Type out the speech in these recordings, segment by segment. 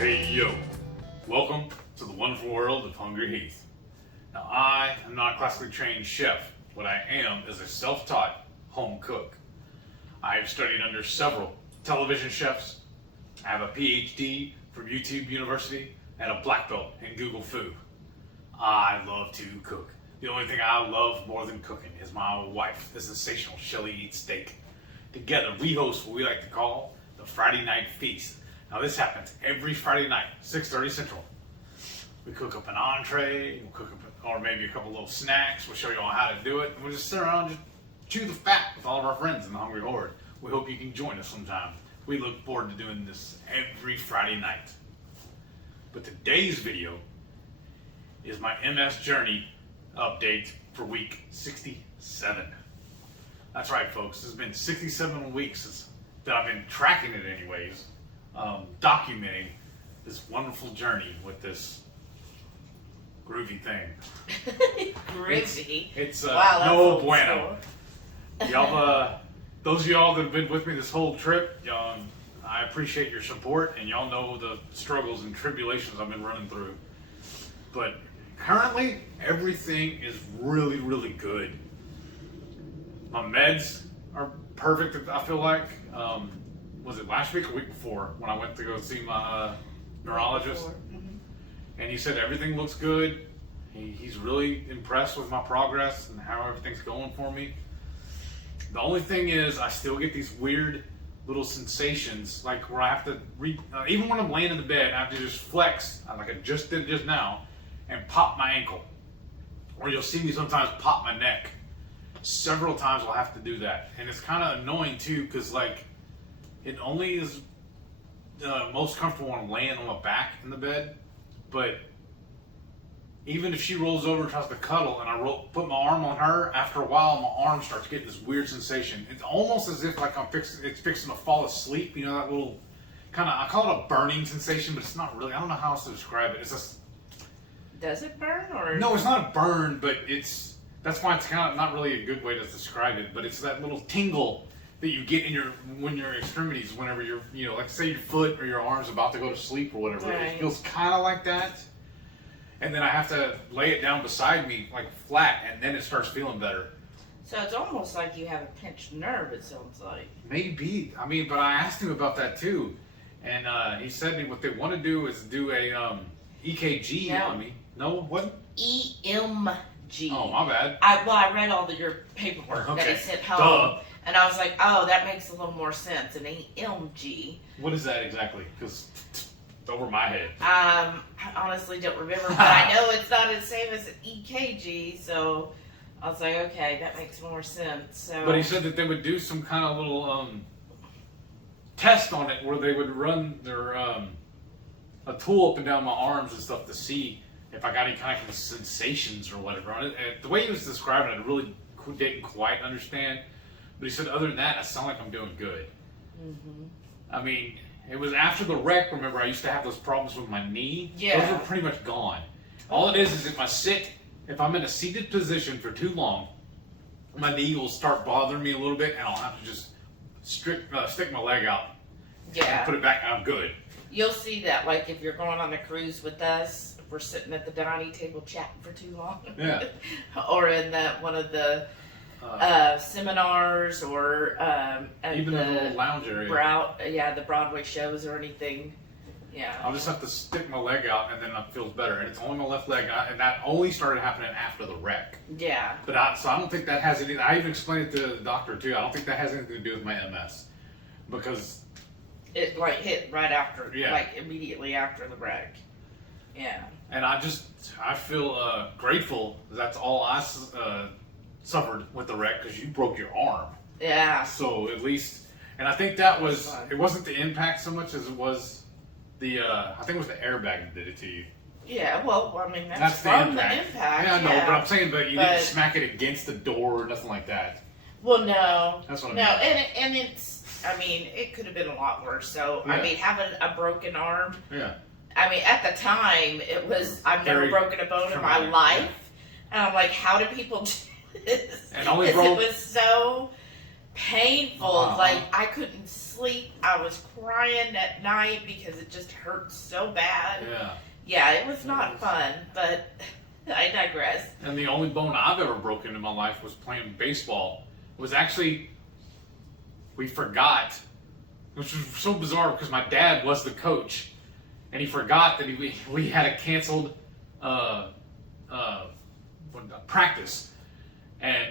Hey yo, welcome to the wonderful world of Hungry Heath. Now I am not a classically trained chef. What I am is a self-taught home cook. I have studied under several television chefs. I have a PhD from YouTube University and a black belt in Google Food. I love to cook. The only thing I love more than cooking is my wife, the sensational Shelly Eats Steak. Together we host what we like to call the Friday Night Feast. Now this happens every Friday night, 6:30 Central. We cook up an entree, we'll cook up, or maybe a couple little snacks. We'll show you all how to do it. And we'll just sit around and just chew the fat with all of our friends in the Hungry Horde. We hope you can join us sometime. We look forward to doing this every Friday night. But today's video is my MS journey update for week 67. That's right, folks. It's been 67 weeks that I've been tracking it anyways. Documenting this wonderful journey with this groovy thing. Groovy? It's wow, no bueno. Y'all, those of y'all that have been with me this whole trip, I appreciate your support, and y'all know the struggles and tribulations I've been running through. But currently, everything is really, really good. My meds are perfect, I feel like. Was it last week or week before when I went to go see my neurologist? Mm-hmm. And he said everything looks good. He's really impressed with my progress and how everything's going for me. The only thing is I still get these weird little sensations, like where I have to, even when I'm laying in the bed, I have to just flex, like I just did just now, and pop my ankle. Or you'll see me sometimes pop my neck. Several times I'll have to do that. And it's kind of annoying too, because like, it only is most comfortable when I'm laying on my back in the bed, but even if she rolls over and tries to cuddle and I put my arm on her, after a while my arm starts getting this weird sensation. It's almost as if like it's fixing to fall asleep, you know, that little kind of, I call it a burning sensation, but it's not really, I don't know how else to describe it. It's just... Does it burn or? No, it's not a burn, but that's why it's kind of not really a good way to describe it, but it's that little tingle that you get in your extremities whenever you're, like say your foot or your arm's about to go to sleep or whatever. Right. It feels kind of like that. And then I have to lay it down beside me like flat, and then it starts feeling better. So it's almost like you have a pinched nerve, it sounds like. Maybe. I mean, but I asked him about that too. And he said what they want to do is do a EKG on me. No? What? EMG. Oh, my bad. I read all your paperwork that he sent home. Duh. And I was like, oh, that makes a little more sense. An EMG. What is that exactly? Because it's over my head. I honestly don't remember, but I know it's not the same as an EKG, so I was like, okay, that makes more sense. So. But he said that they would do some kind of little test on it where they would run their a tool up and down my arms and stuff to see if I got any kind of sensations or whatever. The way he was describing it, I really didn't quite understand. But he said, other than that, I sound like I'm doing good. Mm-hmm. I mean, it was after the wreck, remember, I used to have those problems with my knee. Yeah. Those are pretty much gone. All it is if I'm in a seated position for too long, my knee will start bothering me a little bit, and I'll have to just stick my leg out and put it back, and I'm good. You'll see that, like, if you're going on a cruise with us, if we're sitting at the dining table chatting for too long. Yeah. Or in one of the seminars or even in the little lounge area. The Broadway shows or anything. Yeah. I'll just have to stick my leg out, and then it feels better. And it's only my left leg, and that only started happening after the wreck. Yeah. But so I don't think that has anything. I even explained it to the doctor too. I don't think that has anything to do with my MS, because it like hit right after, like immediately after the wreck. Yeah. And I feel grateful that's all I suffered with the wreck, because you broke your arm. Yeah. So at least, and I think that was, it wasn't the impact so much as it was I think it was the airbag that did it to you. Yeah, well, I mean, that's from the impact. Yeah, I know, but I'm saying, you didn't smack it against the door or nothing like that. Well, no. That's what I mean. No, and it's, I mean, it could have been a lot worse. So, I mean, having a broken arm. Yeah. I mean, at the time, it was, I've never broken a bone in my life. Yeah. And I'm like, how do people do this? And only it was so painful. Uh-huh. Like, I couldn't sleep. I was crying at night because it just hurt so bad. Yeah. Yeah, it was not fun, but I digress. And the only bone I've ever broken in my life was playing baseball. It was actually, we forgot, which was so bizarre because my dad was the coach, and he forgot that we had a canceled practice. And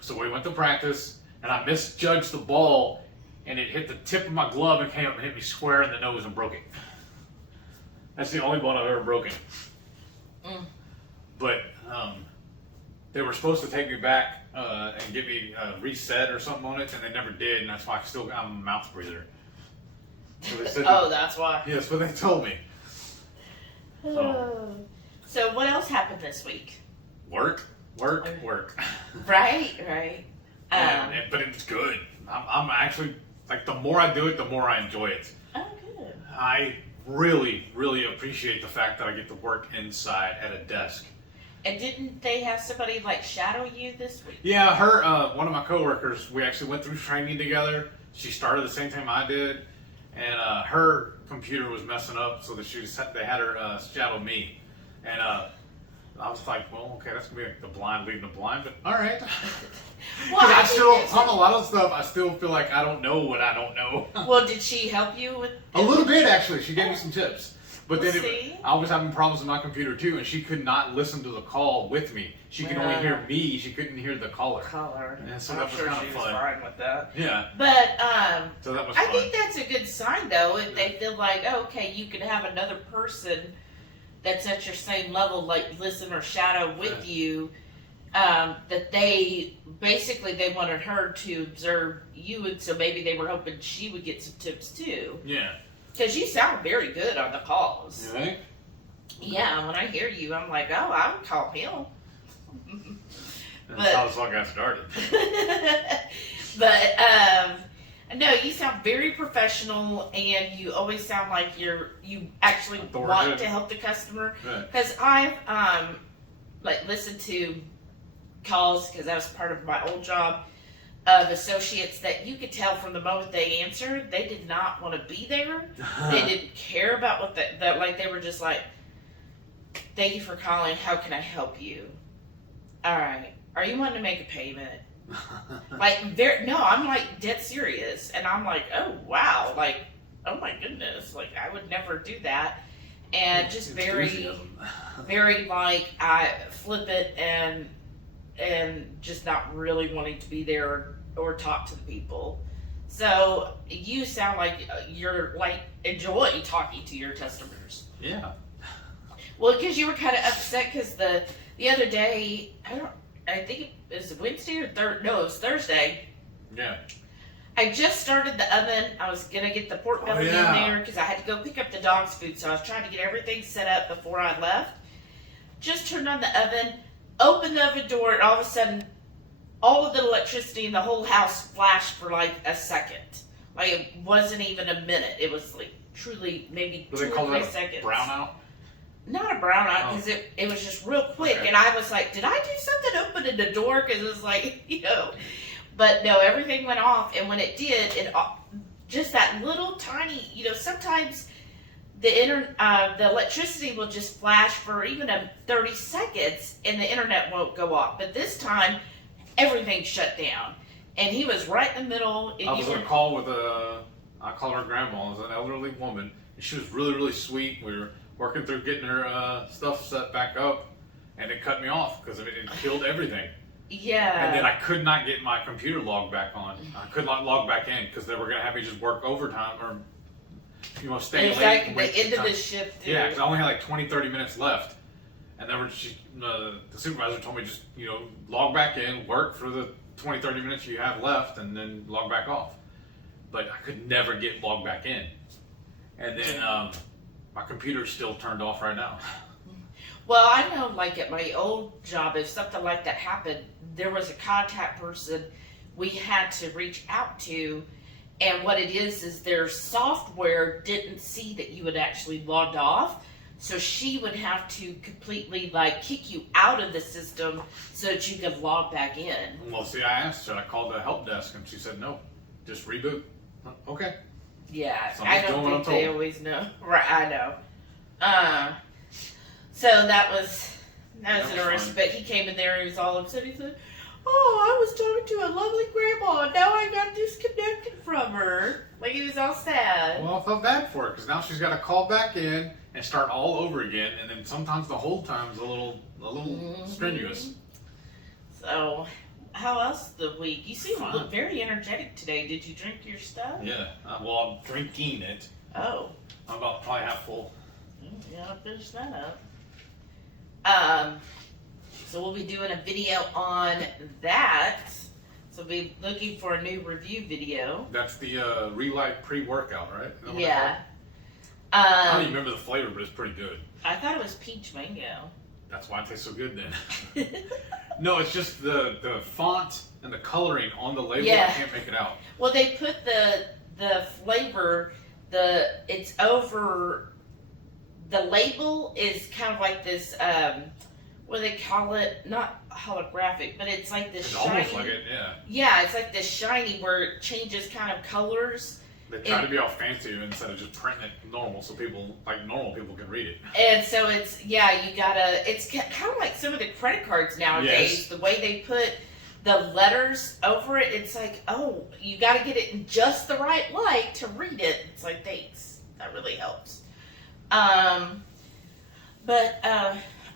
so we went to practice, and I misjudged the ball, and it hit the tip of my glove and came up and hit me square in the nose and broke it. That's the only bone I've ever broken. Mm. But they were supposed to take me back and give me a reset or something on it, and they never did, and that's why I'm a mouth breather. So they said That's why. yeah, that's what they told me. So what else happened this week? Work. Right. But it's good. I'm actually, like, the more I do it, the more I enjoy it. Oh, good. I really, really appreciate the fact that I get to work inside at a desk. And didn't they have somebody like shadow you this week? Yeah, one of my coworkers, we actually went through training together. She started the same time I did, and her computer was messing up, so that they had her shadow me. And I was like, well, okay, that's gonna be like the blind leading the blind, but all right. Well, on a lot of stuff, I still feel like I don't know what I don't know. Well, did she help you with A little bit, actually. She gave me some tips. But We'll then see. I was having problems with my computer too, and she could not listen to the call with me. She could only hear me. She couldn't hear the caller. And so I'm that was sure kind she of was fun. fine with that. Yeah. But So that was I fun. think that's a good sign, though, if they feel like, oh, okay, you can have another person that's at your same level, like listen or shadow with you. That they wanted her to observe you, and so maybe they were hoping she would get some tips too. Yeah. Because you sound very good on the calls. You think? Yeah, when I hear you, I'm like, oh, I would call him. That's how this all got started. But no, you sound very professional, and you always sound like you actually want to help the customer. Because I've listened to calls, because that was part of my old job, of associates that you could tell from the moment they answered, they did not want to be there. They didn't care about what like they were just like, thank you for calling, how can I help you? All right, are you wanting to make a payment? I'm like dead serious, and I'm like, oh wow, like, oh my goodness, like I would never do that. And just very like I flip it and just not really wanting to be there or talk to the people. So you sound like you're like enjoy talking to your customers. Yeah. Well, because you were kind of upset because the other day, I think it was Wednesday or it was Thursday. Yeah. I just started the oven. I was gonna get the pork belly in there because I had to go pick up the dog's food. So I was trying to get everything set up before I left. Just turned on the oven, opened the oven door, and all of a sudden, all of the electricity in the whole house flashed for like a second. Like it wasn't even a minute. It was like truly maybe 2 or 3 seconds. Brownout? Not a brownout, because it was just real quick, and I was like, did I do something opening the door? Because it was like, But no, everything went off, and when it did, just that little tiny, sometimes the electricity will just flash for even 30 seconds, and the internet won't go off. But this time, everything shut down, and he was right in the middle. I was on a call with I call her grandma, as an elderly woman, and she was really, really sweet. We were working through getting her stuff set back up, and it cut me off because it killed everything. Yeah. And then I could not get my computer logged back on. I could not log back in because they were going to have me just work overtime or, stay late. Exactly, the end of the shift. Yeah, because I only had like 20, 30 minutes left. And then the supervisor told me just, log back in, work for the 20, 30 minutes you have left, and then log back off. But I could never get logged back in. And then my computer's still turned off right now. Well, I know, like at my old job, if something like that happened, there was a contact person we had to reach out to, and what it is their software didn't see that you had actually logged off, So she would have to completely like kick you out of the system so that you could log back in. Well, see, I asked her. I called the help desk, and she said no, just reboot. Okay. Yeah, So I don't think they always know. Right, I know. So that was interesting. But he came in there and he was all upset. He said, "Oh, I was talking to a lovely grandma, and now I got disconnected from her." Like he was all sad. Well, I felt bad for her because now she's got to call back in and start all over again, and then sometimes the hold time's a little strenuous. So, how else the week? You seem very energetic today. Did you drink your stuff? Yeah. Well, I'm drinking it. Oh. I'm about probably half full. Yeah, I'll finish that up. So we'll be doing a video on that. So we'll be looking for a new review video. That's the Relight pre-workout, right? Yeah. I don't even remember the flavor, but it's pretty good. I thought it was peach mango. That's why it tastes so good then. No, it's just the font and the coloring on the label. Yeah. I can't make it out. Well, they put the flavor, it's over, the label is kind of like this, what do they call it? Not holographic, but it's like this It's shiny. almost like it, yeah. Yeah, it's like this shiny where it changes kind of colors. They try to be all fancy instead of just printing it normal so people, like normal people, can read it. And so it's kind of like some of the credit cards nowadays. Yes. The way they put the letters over it, it's like, oh, you got to get it in just the right light to read it. It's like, thanks. That really helps. But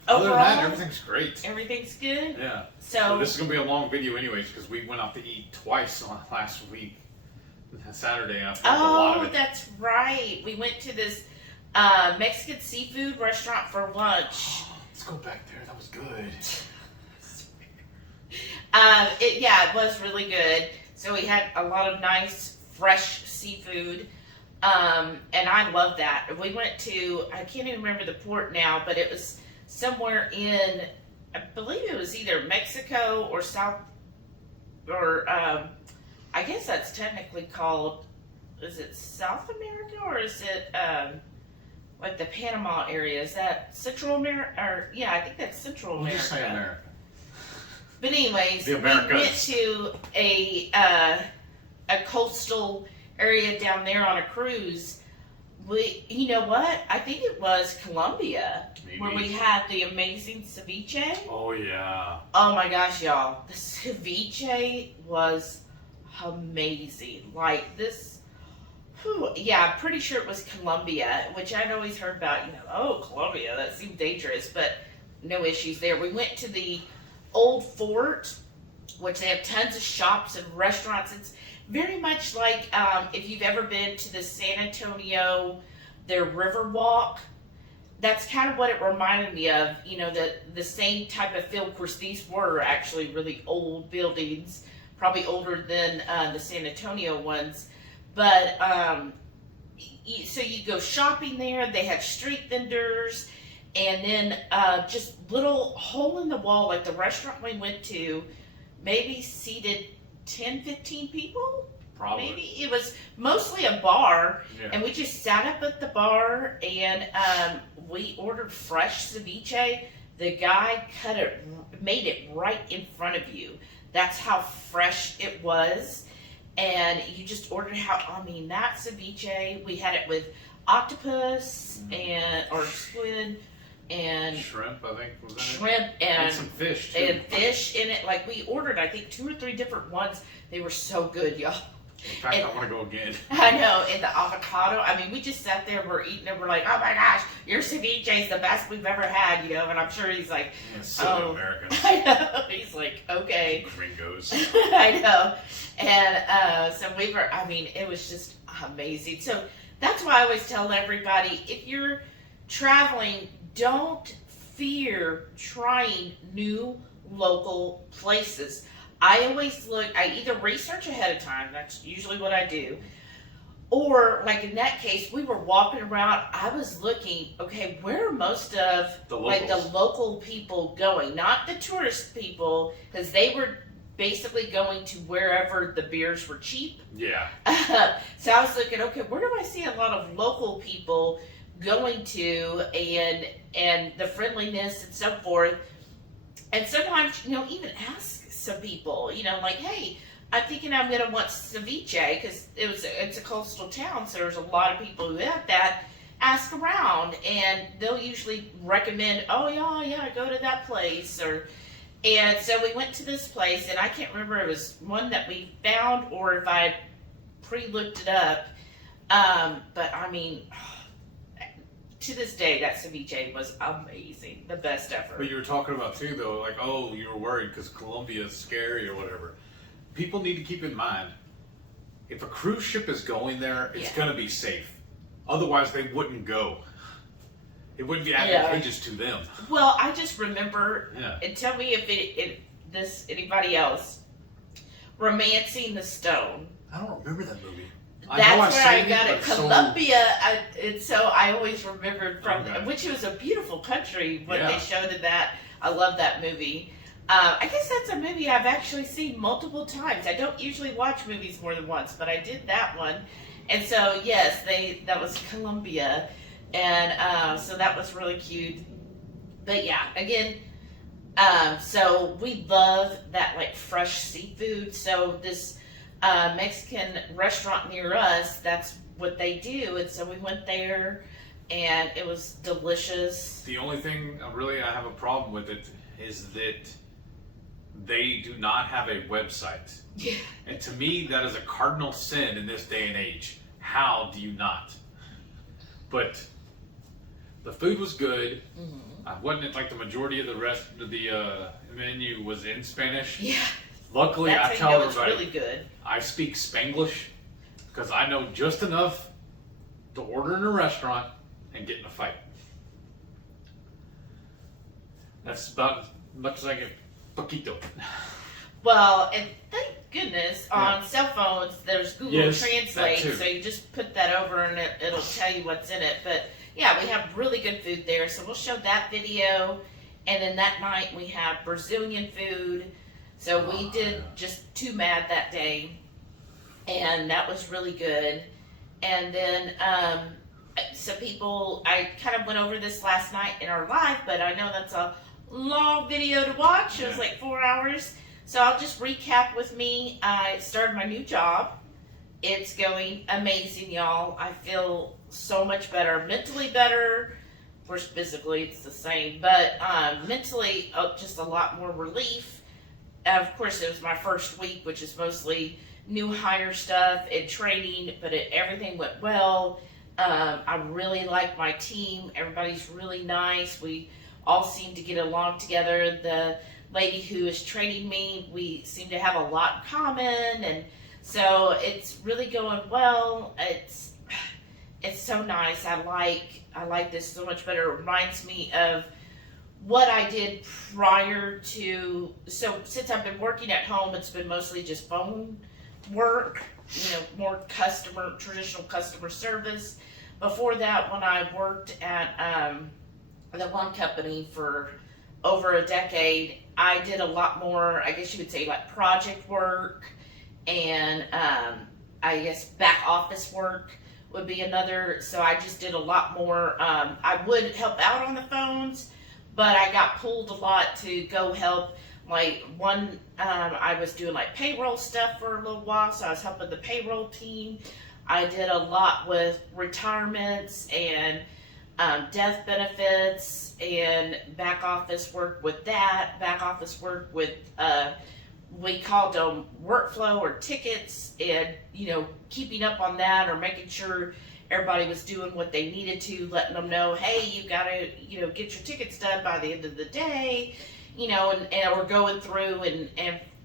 other than that, everything's great. Everything's good? Yeah. So this is going to be a long video anyways because we went out to eat twice last week. Saturday after a lot of it. That's right. We went to this Mexican seafood restaurant for lunch. Let's go back there. That was good. It was really good. So we had a lot of nice, fresh seafood. And I love that. We went to, I can't even remember the port now, but it was somewhere in, I believe it was either Mexico or I guess that's technically called, is it South America or is it like the Panama area? Is that Central America? Or yeah, I think that's Central America. We'll just say America. But anyways, we went to a coastal area down there on a cruise. You know what? I think it was Colombia. Maybe. Where we had the amazing ceviche. Oh yeah. Oh my gosh, y'all. The ceviche was amazing. Like this, I'm pretty sure it was Colombia, which I'd always heard about, Colombia, that seemed dangerous, but no issues there. We went to the old fort, which they have tons of shops and restaurants. It's very much like if you've ever been to the San Antonio, their river walk. That's kind of what it reminded me of, the same type of feel. Of course, these were actually really old buildings, probably older than the San Antonio ones. But, so you go shopping there, they have street vendors, and then just little hole in the wall, like the restaurant we went to, maybe seated 10, 15 people? Probably. Maybe. It was mostly a bar, yeah. And we just sat up at the bar, and we ordered fresh ceviche. The guy made it right in front of you. That's how fresh it was. And you just ordered that ceviche, we had it with octopus or squid and shrimp, I think was in it. Shrimp and some fish too. And fish in it. Like we ordered, I think 2 or 3 different ones. They were so good, y'all. In fact, I want to go again. I know, and the avocado. We just sat there, we're eating it, we're like, oh my gosh, your ceviche is the best we've ever had, And I'm sure he's like, Americans. I know. He's like, okay. Gringos. I know. And so we were, it was just amazing. So that's why I always tell everybody, if you're traveling, don't fear trying new local places. I always I either research ahead of time, that's usually what I do, or like in that case, we were walking around, I was looking, okay, where are most of the local people going? Not the tourist people, because they were basically going to wherever the beers were cheap. Yeah. So I was looking, okay, where do I see a lot of local people going to, and the friendliness and so forth. And sometimes, even ask some people, like, hey, I'm thinking I'm going to want ceviche, because it's a coastal town, so there's a lot of people who have that. Ask around, and they'll usually recommend, oh yeah, go to that place. And so we went to this place, and I can't remember if it was one that we found or if I pre-looked it up. But I mean, to this day, that ceviche was amazing, the best ever. But you were talking about too, though, like, oh, you were worried because Colombia is scary or whatever. People need to keep in mind, if a cruise ship is going there, it's going to be safe. Otherwise, they wouldn't go. It wouldn't be advantageous to them. Well, I just remember, and tell me if anybody else, Romancing the Stone. I don't remember that movie. That's where I got it. Colombia, and so I always remembered from, which was a beautiful country when they showed it that. I love that movie. I guess that's a movie I've actually seen multiple times. I don't usually watch movies more than once, but I did that one. And so, yes, that was Colombia. And so that was really cute. But yeah, again, so we love that, like, fresh seafood. So this Mexican restaurant near us, that's what they do. And so we went there, and it was delicious. The only thing really I have a problem with it is that they do not have a website. Yeah. And to me, that is a cardinal sin in this day and age. How do you not? But the food was good. Wasn't like the majority of the rest of the menu was in Spanish. Yeah. Luckily, I tell everybody, really good. I speak Spanglish because I know just enough to order in a restaurant and get in a fight. That's about as much as I get. Poquito. Well, and thank goodness on cell phones there's Google Translate, so you just put that over and it'll tell you what's in it. But yeah, we have really good food there, so we'll show that video. And then that night we have Brazilian food. So we did just too mad that day, and that was really good. And then some people, I kind of went over this last night in our live, but I know that's a long video to watch. It was like 4 hours. So I'll just recap with me. I started my new job. It's going amazing, y'all. I feel so much better, mentally better. Of course, physically it's the same, but mentally just a lot more relief. Of course, it was my first week, which is mostly new hire stuff and training, but everything went well. I really like my team. Everybody's really nice. We all seem to get along together. The lady who is training me, we seem to have a lot in common, and so it's really going well. It's so nice. I like this so much better. It reminds me of what I did prior to. So since I've been working at home, it's been mostly just phone work, more traditional customer service. Before that, when I worked at the one company for over a decade, I did a lot more, I guess you would say, like project work, and I guess back office work would be another. So I just did a lot more. I would help out on the phones, but I got pulled a lot to go help. Like I was doing like payroll stuff for a little while, so I was helping the payroll team. I did a lot with retirements and death benefits and back office work with that. Back office work with, we called them workflow or tickets, and, keeping up on that or making sure everybody was doing what they needed to, letting them know, hey, you gotta, get your tickets done by the end of the day, and we're going through and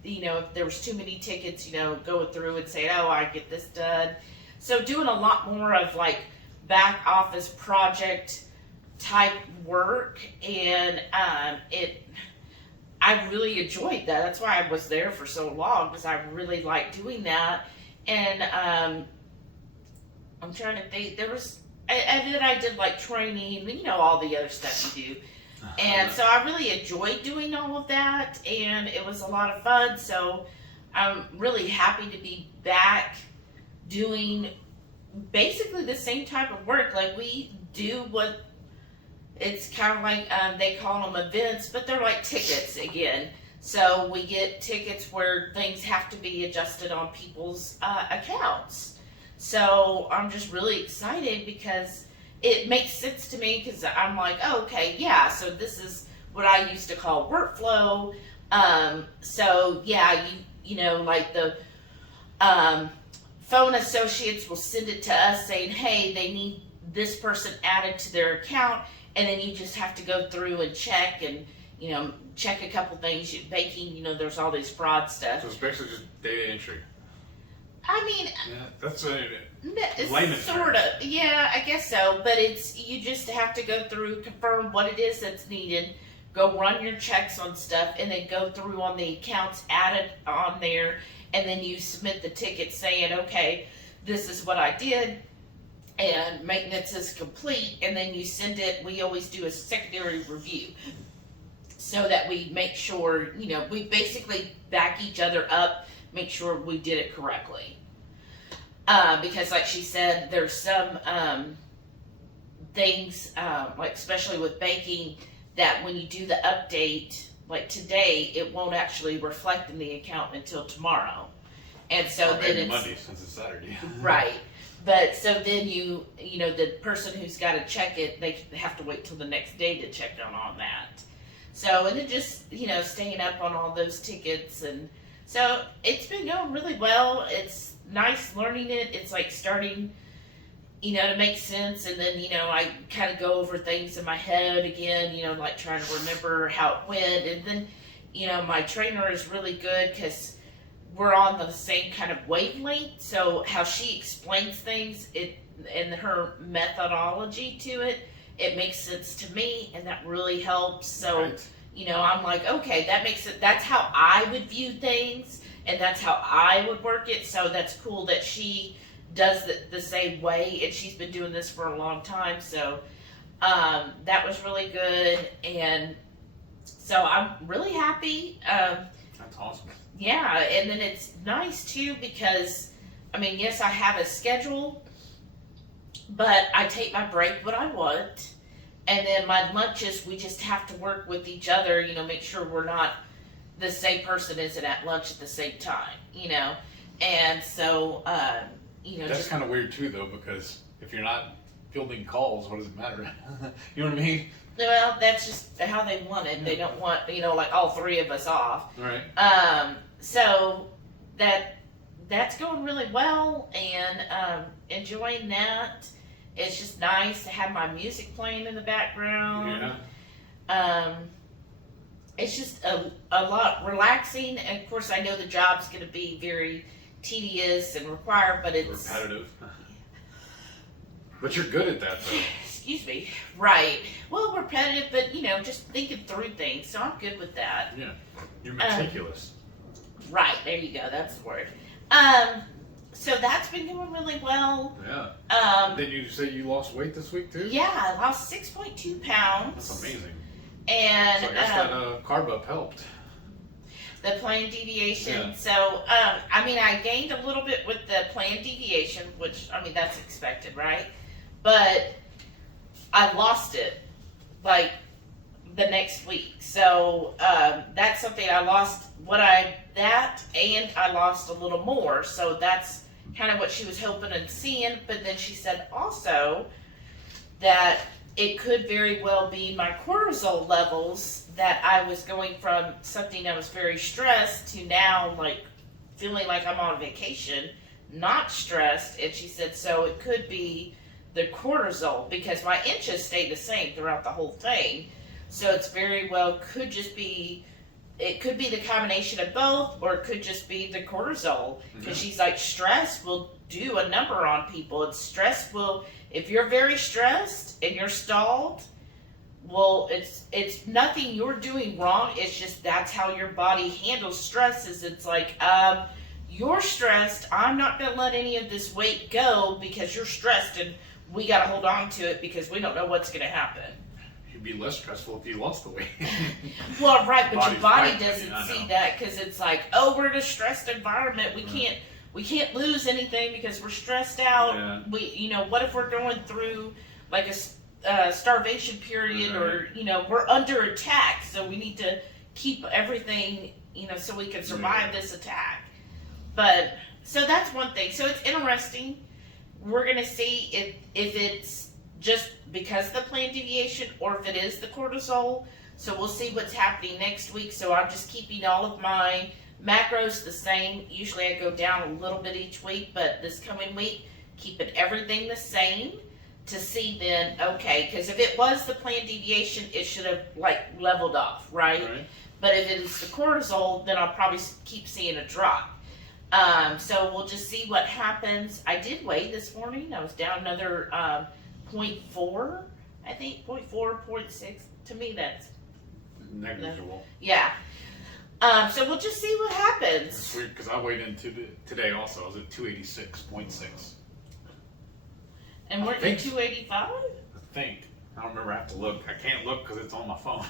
if there was too many tickets, going through and saying, oh, I get this done. So doing a lot more of like back office project type work, and I really enjoyed that. That's why I was there for so long, because I really liked doing that. And I'm trying to think, I did like training, all the other stuff you do. And so I really enjoyed doing all of that, and it was a lot of fun. So I'm really happy to be back doing basically the same type of work. Like, we do what it's kind of like, they call them events, but they're like tickets again. So we get tickets where things have to be adjusted on people's accounts. So I'm just really excited because it makes sense to me, because I'm like, oh, okay, yeah, so this is what I used to call workflow. So yeah, you know, like the phone associates will send it to us saying, hey, they need this person added to their account, and then you just have to go through and check and, you know, check a couple things. Baking, you know, there's all these fraud stuff. So it's basically just data entry. I mean, yeah, that's a layman's sort of. Yeah, I guess so. But it's, you just have to go through, confirm what it is that's needed, go run your checks on stuff, and then go through on the accounts added on there, and then you submit the ticket saying, okay, this is what I did, and maintenance is complete, and then you send it. We always do a secondary review, so that we make sure, you know, we basically back each other up, make sure we did it correctly. Because like she said, there's some things, like especially with baking, that when you do the update, like today, it won't actually reflect in the account until tomorrow. And so then it's Monday, since it's Saturday. Right. But so then you know, the person who's got to check it, they have to wait till the next day to check on that. So, and then just, you know, staying up on all those tickets. And so it's been going really well. It's nice learning it. It's like starting, you know, to make sense. And then, you know, I kind of go over things in my head again, you know, like trying to remember how it went. And then, you know, my trainer is really good because we're on the same kind of wavelength. So how she explains things, and her methodology to it, it makes sense to me, and that really helps. So, right. You know, I'm like, okay, that makes it, that's how I would view things, and that's how I would work it. So that's cool that she does it the same way, and she's been doing this for a long time. So that was really good, and so I'm really happy. That's awesome. Yeah, and then it's nice too because, I mean, yes, I have a schedule, but I take my break when I want, and then my lunches, we just have to work with each other, you know, make sure we're not, the same person isn't at lunch at the same time, you know, and so, you know. That's kind of weird too, though, because if you're not fielding calls, what does it matter? You know what I mean? Well, that's just how they want it. Yeah. They don't want, you know, like all three of us off. Right. So that's going really well, and enjoying that. It's just nice to have my music playing in the background. Yeah. It's just a lot relaxing, and of course I know the job's going to be very tedious and required, but it's repetitive. But you're good at that, though. Excuse me. Right. Well, repetitive, but you know, just thinking through things. So I'm good with that. Yeah. You're meticulous. Right. There you go. That's the word. So that's been going really well. Yeah. Did you say you lost weight this week too? Yeah, I lost 6.2 pounds. That's amazing. And so I guess that carb up helped. The planned deviation. Yeah. So, I mean, I gained a little bit with the planned deviation, which, I mean, that's expected, right? But I lost it, like, the next week. So, that's something I lost, and I lost a little more. So that's kind of what she was hoping and seeing. But then she said also that it could very well be my cortisol levels, that I was going from something I was very stressed to now like feeling like I'm on vacation, not stressed. And she said, so it could be the cortisol, because my inches stayed the same throughout the whole thing. So it's very well could just be, it could be the combination of both, or it could just be the cortisol. Because she's like, stress will do a number on people. And stress will, if you're very stressed and you're stalled, well, it's nothing you're doing wrong. It's just that's how your body handles stress. Is it's like, you're stressed. I'm not going to let any of this weight go because you're stressed, and we got to hold on to it because we don't know what's going to happen. It'd be less stressful if you lost the weight. Well, right, but your body doesn't see that because it's like, oh, we're in a stressed environment. We can't lose anything because we're stressed out. Yeah. What if we're going through like a starvation period, or we're under attack, so we need to keep everything so we can survive this attack. But so that's one thing. So it's interesting. We're gonna see if it's just because of the plan deviation or if it is the cortisol. So we'll see what's happening next week. So I'm just keeping all of my macros the same. Usually I go down a little bit each week, but this coming week, keeping everything the same to see then, okay, because if it was the plan deviation, it should have leveled off, right? But if it is the cortisol, then I'll probably keep seeing a drop. So we'll just see what happens. I did weigh this morning. I was down another 0.4, I think, 0.4, 0.6. To me, that's negligible. Yeah. So we'll just see what happens. It's weird because I weighed in today also. I was at 286.6. And we're at 285? I think. I don't remember. I have to look. I can't look because it's on my phone.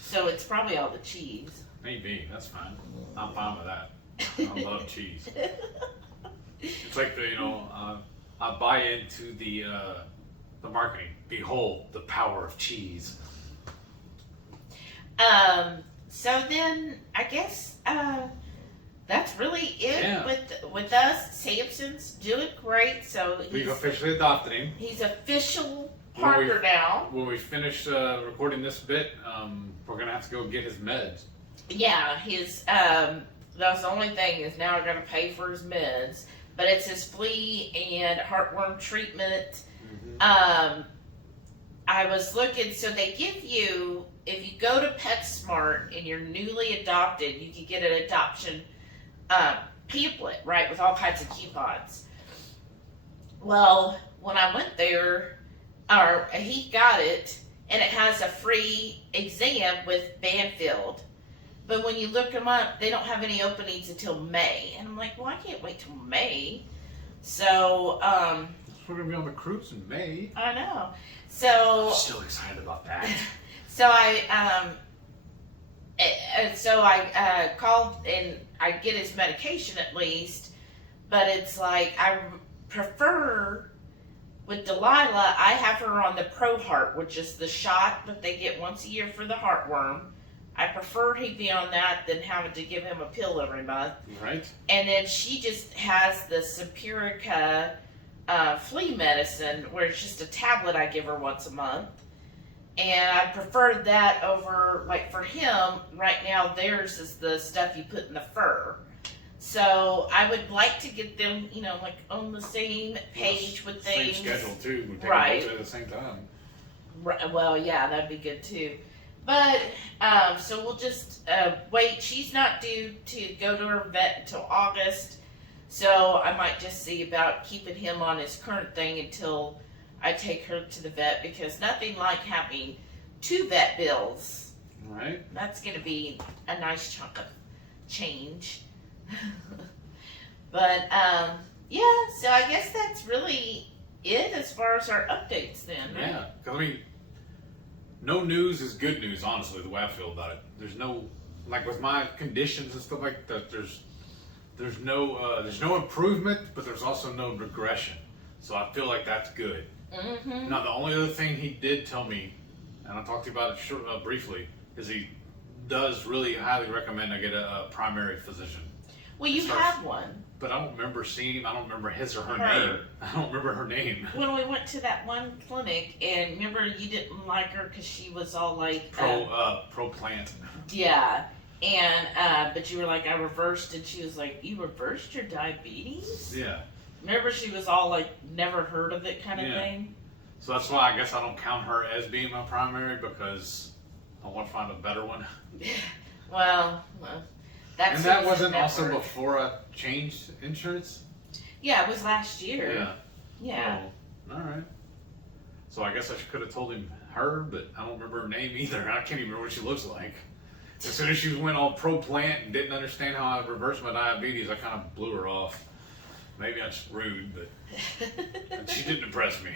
So it's probably all the cheese. Maybe. That's fine. I'm fine with that. I love cheese. It's like I buy into the marketing. Behold the power of cheese. So then I guess that's really it with us. Samson's doing great. So we've officially adopted him. He's official partner now. When we finish recording this bit, we're gonna have to go get his meds. Yeah, his that's the only thing is now we're gonna pay for his meds, but it's his flea and heartworm treatment. I was looking, so they give you, if you go to PetSmart and you're newly adopted, you can get an adoption pamphlet, right, with all kinds of coupons. Well, when I went there, he got it, and it has a free exam with Banfield. But when you look them up, they don't have any openings until May. And I'm like, well, I can't wait till May. So, we're going to be on the cruise in May. I know. So... I'm still excited about that. So I called and I get his medication at least, but it's like I prefer with Delilah, I have her on the Pro Heart, which is the shot that they get once a year for the heartworm. I prefer he be on that than having to give him a pill every month. Right. And then she just has the Simpurica flea medicine, where it's just a tablet I give her once a month. And I prefer that over, like for him, right now theirs is the stuff you put in the fur. So I would like to get them, like on the same page with things. Same schedule too. We take right. them both at the same time. Right. Well, yeah, that'd be good too. But, so we'll just wait. She's not due to go to her vet until August. So I might just see about keeping him on his current thing until I take her to the vet, because nothing like having 2 vet bills. Right. That's going to be a nice chunk of change. But, yeah, so I guess that's really it as far as our updates then. Right? Yeah, because no news is good news, honestly, the way I feel about it. There's no, like with my conditions and stuff like that, there's no improvement, but there's also no regression. So I feel like that's good. Mm-hmm. Now, the only other thing he did tell me, and I'll talk to you about it briefly, is he does really highly recommend I get a primary physician. Well, you have one. But I don't remember seeing him. I don't remember his or her name. I don't remember her name. When we went to that one clinic, and remember you didn't like her because she was all like... Pro plant. Yeah. And, but you were like, I reversed, and she was like, you reversed your diabetes? Yeah. Remember she was all like, never heard of it kind of thing? So that's why I guess I don't count her as being my primary, because I want to find a better one. well, that's... And that wasn't also before I changed insurance? Yeah, it was last year. Yeah. Yeah. So, all right. So I guess I could have told him her, but I don't remember her name either. I can't even remember what she looks like. As soon as she went all pro plant and didn't understand how I reversed my diabetes, I kind of blew her off. Maybe I'm just rude, but she didn't impress me.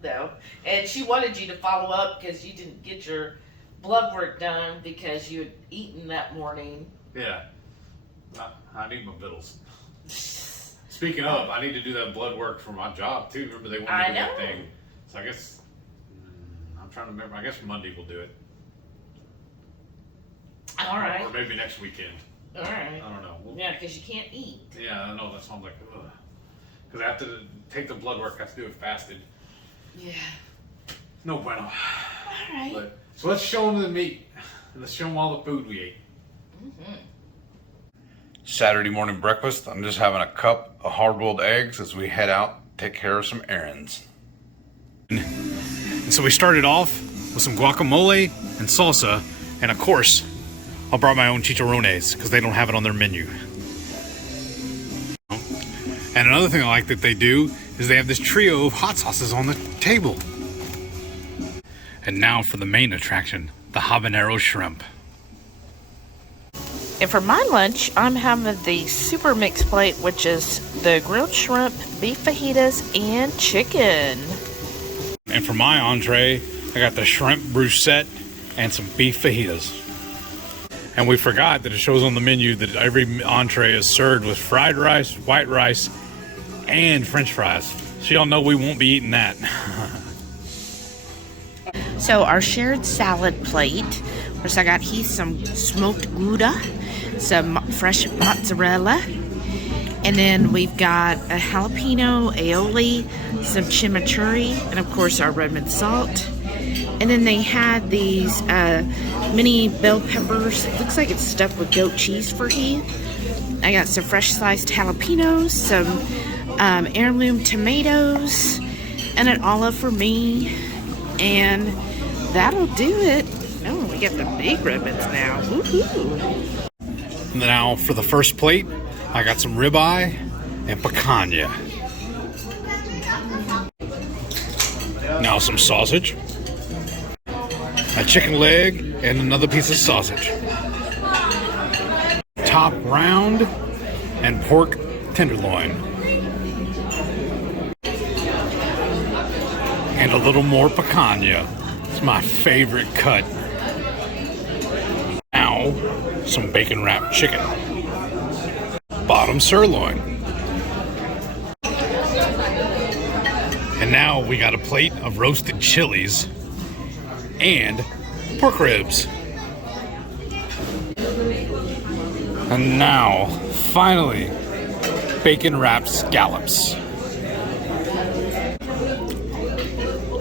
No. And she wanted you to follow up because you didn't get your blood work done because you had eaten that morning. Yeah. I need my vittles. Speaking of, I need to do that blood work for my job too. Remember they wanted to do that thing. So I guess I'm trying to remember. I guess Monday we'll do it. All right. Or maybe next weekend. All right. I don't know. Yeah, because you can't eat. Yeah, I know. That's why I'm like, ugh. Because I have to take the blood work. I have to do it fasted. Yeah. No bueno. All right. So let's show them the meat. Let's show them all the food we ate. Mm-hmm. Saturday morning breakfast. I'm just having a cup of hard-boiled eggs as we head out to take care of some errands. And so we started off with some guacamole and salsa, and of course, I brought my own chicharrones because they don't have it on their menu. And another thing I like that they do is they have this trio of hot sauces on the table. And now for the main attraction, the habanero shrimp. And for my lunch, I'm having the super mix plate, which is the grilled shrimp, beef fajitas, and chicken. And for my entree, I got the shrimp bruschetta and some beef fajitas. And we forgot that it shows on the menu that every entree is served with fried rice, white rice, and french fries. So y'all know we won't be eating that. So our shared salad plate, first I got some smoked Gouda, some fresh mozzarella, and then we've got a jalapeno, aioli, some chimichurri, and of course our Redmond salt. And then they had these mini bell peppers. It looks like it's stuffed with goat cheese for Heath. I got some fresh sliced jalapenos, some heirloom tomatoes, and an olive for me. And that'll do it. Oh, we got the big ribbons now. Woohoo! Now for the first plate, I got some ribeye and picanha. Now some sausage, a chicken leg, and another piece of sausage. Top round and pork tenderloin. And a little more picanha. It's my favorite cut. Now, some bacon wrapped chicken. Bottom sirloin. And now we got a plate of roasted chilies and pork ribs. And now, finally, bacon wrapped scallops.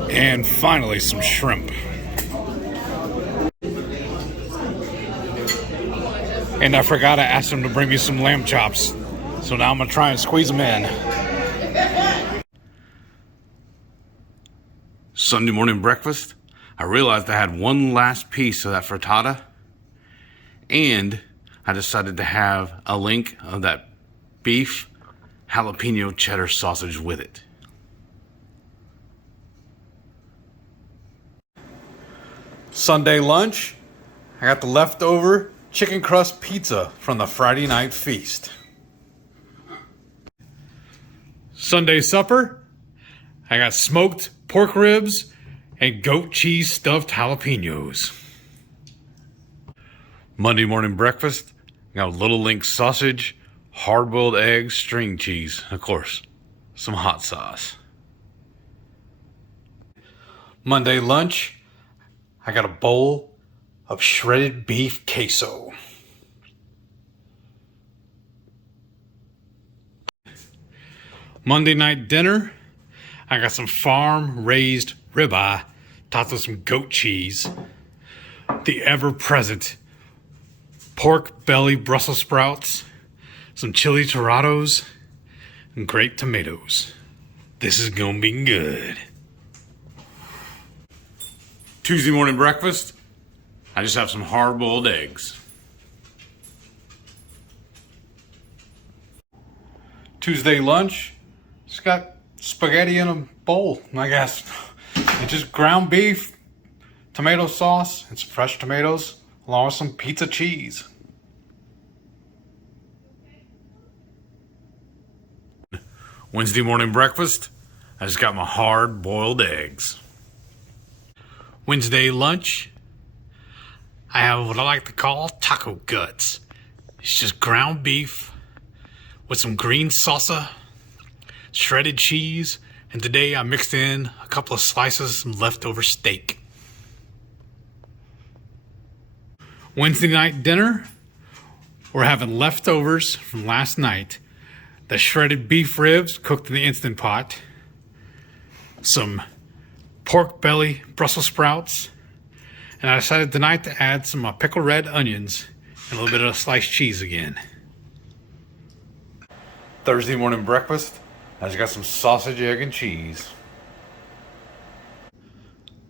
And finally, some shrimp. And I forgot to ask them to bring me some lamb chops. So now I'm going to try and squeeze them in. Sunday morning breakfast. I realized I had one last piece of that frittata. And I decided to have a link of that beef jalapeno cheddar sausage with it. Sunday lunch, I got the leftover chicken crust pizza from the Friday night feast. Sunday supper, I got smoked pork ribs and goat cheese stuffed jalapenos. Monday morning breakfast, got a little link sausage, hard-boiled eggs, string cheese, of course, some hot sauce. Monday lunch, I got a bowl of shredded beef queso. Monday night dinner, I got some farm-raised ribeye topped with some goat cheese, the ever-present pork belly Brussels sprouts, some chili torrados, and grape tomatoes. This is gonna be good. Tuesday morning breakfast, I just have some hard-boiled eggs. Tuesday lunch, just got spaghetti in a bowl, I guess. It's just ground beef, tomato sauce, and some fresh tomatoes, along with some pizza cheese. Wednesday morning breakfast, I just got my hard-boiled eggs. Wednesday lunch, I have what I like to call taco guts. It's just ground beef with some green salsa shredded cheese, and today I mixed in a couple of slices of some leftover steak. Wednesday night dinner, we're having leftovers from last night. The shredded beef ribs cooked in the Instant Pot, some pork belly Brussels sprouts, and I decided tonight to add some pickled red onions and a little bit of sliced cheese again. Thursday morning breakfast, I just got some sausage, egg, and cheese.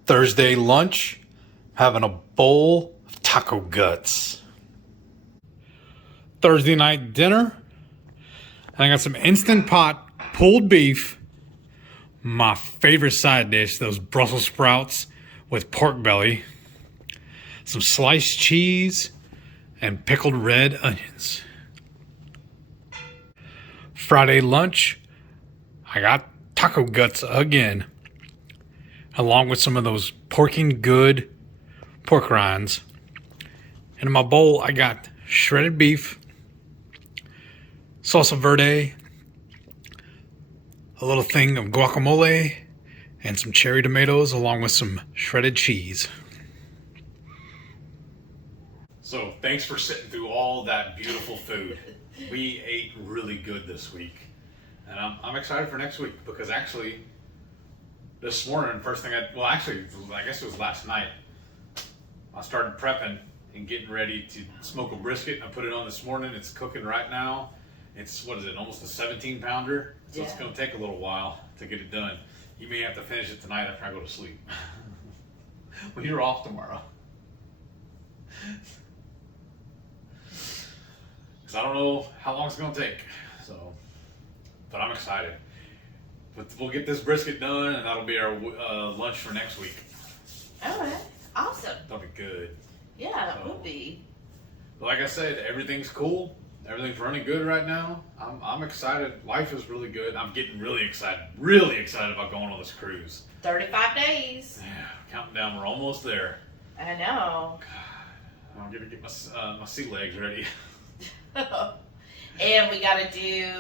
Thursday lunch, having a bowl of taco guts. Thursday night dinner, and I got some Instant Pot pulled beef. My favorite side dish, those Brussels sprouts with pork belly, some sliced cheese, and pickled red onions. Friday lunch, I got taco guts again, along with some of those porking good pork rinds. And in my bowl, I got shredded beef, salsa verde, a little thing of guacamole, and some cherry tomatoes along with some shredded cheese. So thanks for sitting through all that beautiful food. We ate really good this week. And I'm excited for next week because actually this morning, first thing I guess it was last night, I started prepping and getting ready to smoke a brisket. I put it on this morning. It's cooking right now. It's, almost a 17 pounder. So It's going to take a little while to get it done. You may have to finish it tonight after I go to sleep. Well, you're off tomorrow. Because I don't know how long it's going to take. But I'm excited. But we'll get this brisket done, and that'll be our lunch for next week. All right. Awesome. That'll be good. Yeah, it will be. But like I said, everything's cool. Everything's running good right now. I'm excited. Life is really good. I'm getting really excited about going on this cruise. 35 days. Yeah, counting down. We're almost there. I know. God, I'm gonna get my sea legs ready. And we got to do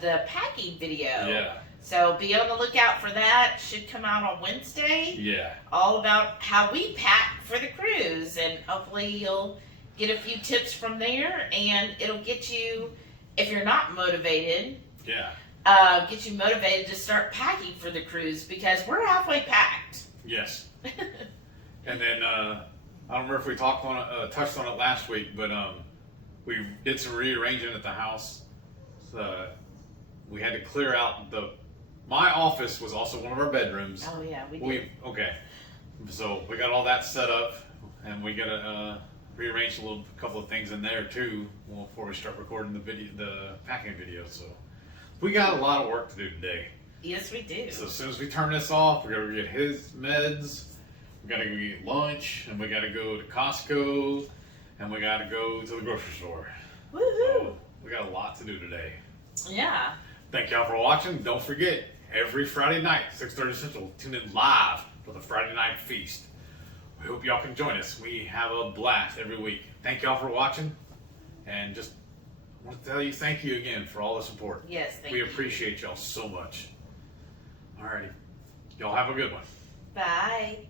the packing video. Yeah. So be on the lookout for that. Should come out on Wednesday. Yeah. All about how we pack for the cruise, and hopefully you'll get a few tips from there, and it'll get you, if you're not motivated, get you motivated to start packing for the cruise because we're halfway packed. Yes. And then I don't remember if we touched on it last week, but we did some rearranging at the house. So we had to clear out my office was also one of our bedrooms. Oh yeah, we did. Okay. So we got all that set up, and we gotta rearrange a couple of things in there too before we start recording the packing video. So we got a lot of work to do today. Yes, we do. So as soon as we turn this off, we gotta get his meds. We gotta go get lunch, and we gotta go to Costco. And we gotta go to the grocery store. Woohoo! So we got a lot to do today. Yeah. Thank y'all for watching. Don't forget, every Friday night, 6:30 Central, tune in live for the Friday Night Feast. We hope y'all can join us. We have a blast every week. Thank y'all for watching. And just want to tell you thank you again for all the support. Yes, thank you. you. We appreciate y'all so much. Alrighty. Y'all have a good one. Bye.